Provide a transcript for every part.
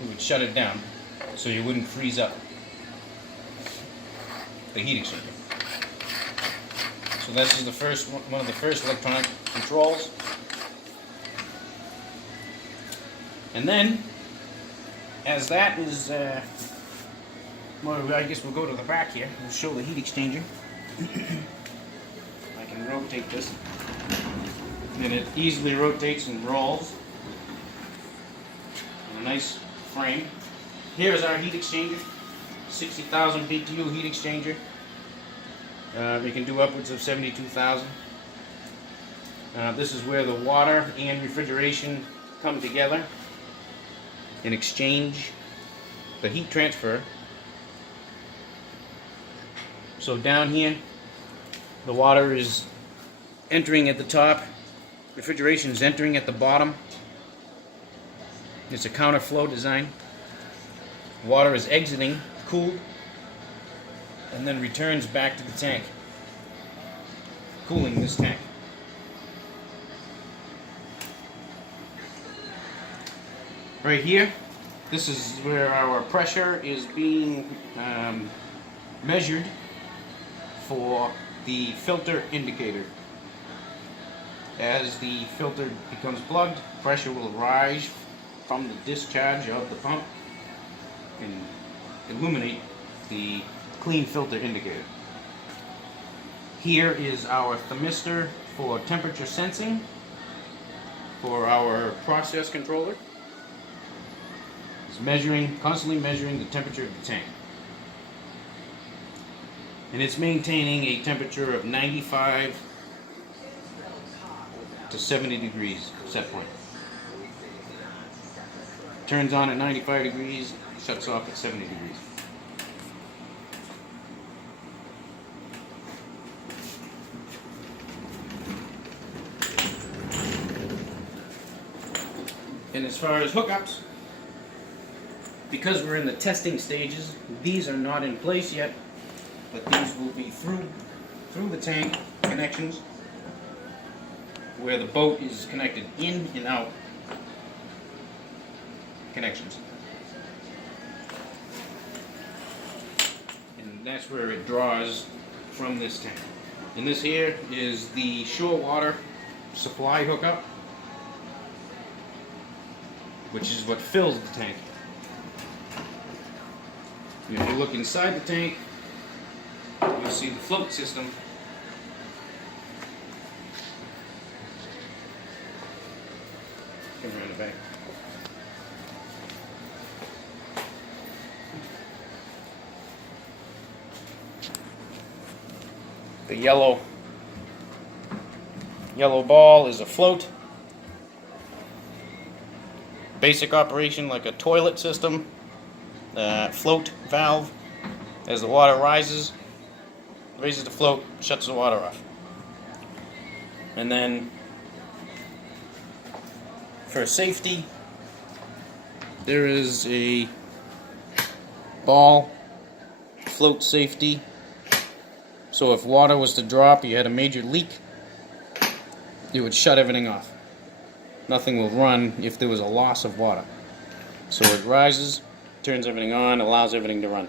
it would shut it down so you wouldn't freeze up the heat exchanger. So this is the first one of the first electronic controls. And then, as that is, well, I guess we'll go to the back here. We'll show the heat exchanger. I can rotate this. And it easily rotates and rolls. In a nice frame. Here's our heat exchanger. 60,000 BTU heat exchanger. We can do upwards of 72,000. This is where the water and refrigeration come together and exchange the heat transfer. So down here, the water is entering at the top, refrigeration is entering at the bottom. It's a counterflow design. Water is exiting, cooled, and then returns back to the tank, cooling this tank. Right here, this is where our pressure is being measured for the filter indicator. As the filter becomes plugged, pressure will rise from the discharge of the pump and illuminate the clean filter indicator. Here is our thermistor for temperature sensing for our process controller. It's constantly measuring the temperature of the tank. And it's maintaining a temperature of 95 to 70 degrees set point. Turns on at 95 degrees, shuts off at 70 degrees. And as far as hookups, because we're in the testing stages, these are not in place yet, but these will be through the tank connections where the boat is connected in and out connections. And that's where it draws from this tank. And this here is the shore water supply hookup, which is what fills the tank. And if you look inside the tank, you'll see the float system. Come around the back. The yellow ball is a float. Basic operation like a toilet system. Float valve. As the water rises, raises the float, shuts the water off. And then for safety, there is a ball float safety. So if water was to drop, you had a major leak, it would shut everything off. Nothing will run if there was a loss of water. So it rises, turns everything on, allows everything to run.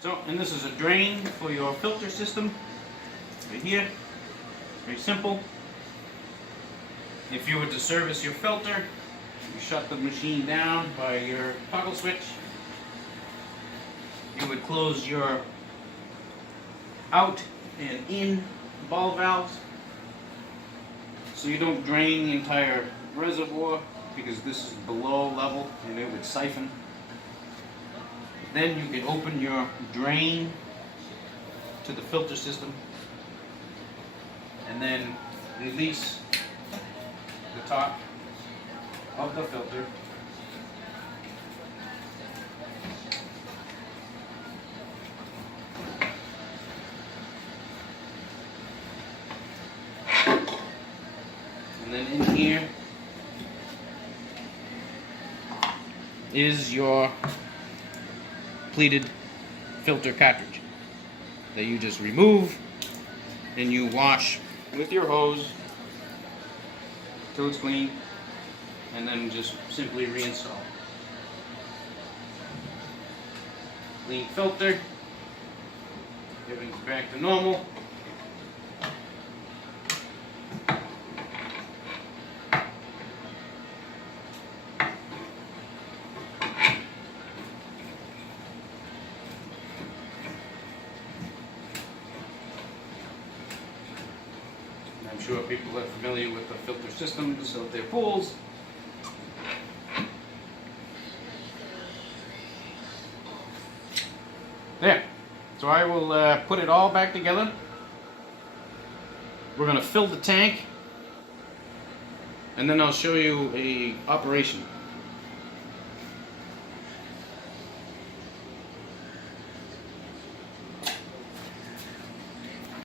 So, and this is a drain for your filter system, right here. Very simple. If you were to service your filter, you shut the machine down by your toggle switch. You would close your out and in ball valves so you don't drain the entire reservoir, because this is below level and it would siphon. Then you can open your drain to the filter system and then release the top of the filter. And then in here is your pleated filter cartridge that you just remove and you wash with your hose till it's clean, and then just simply reinstall. Clean filter, everything's back to normal. I'm sure people are familiar with the filter systems of their pools. There. So I will put it all back together. We're going to fill the tank, and then I'll show you a operation.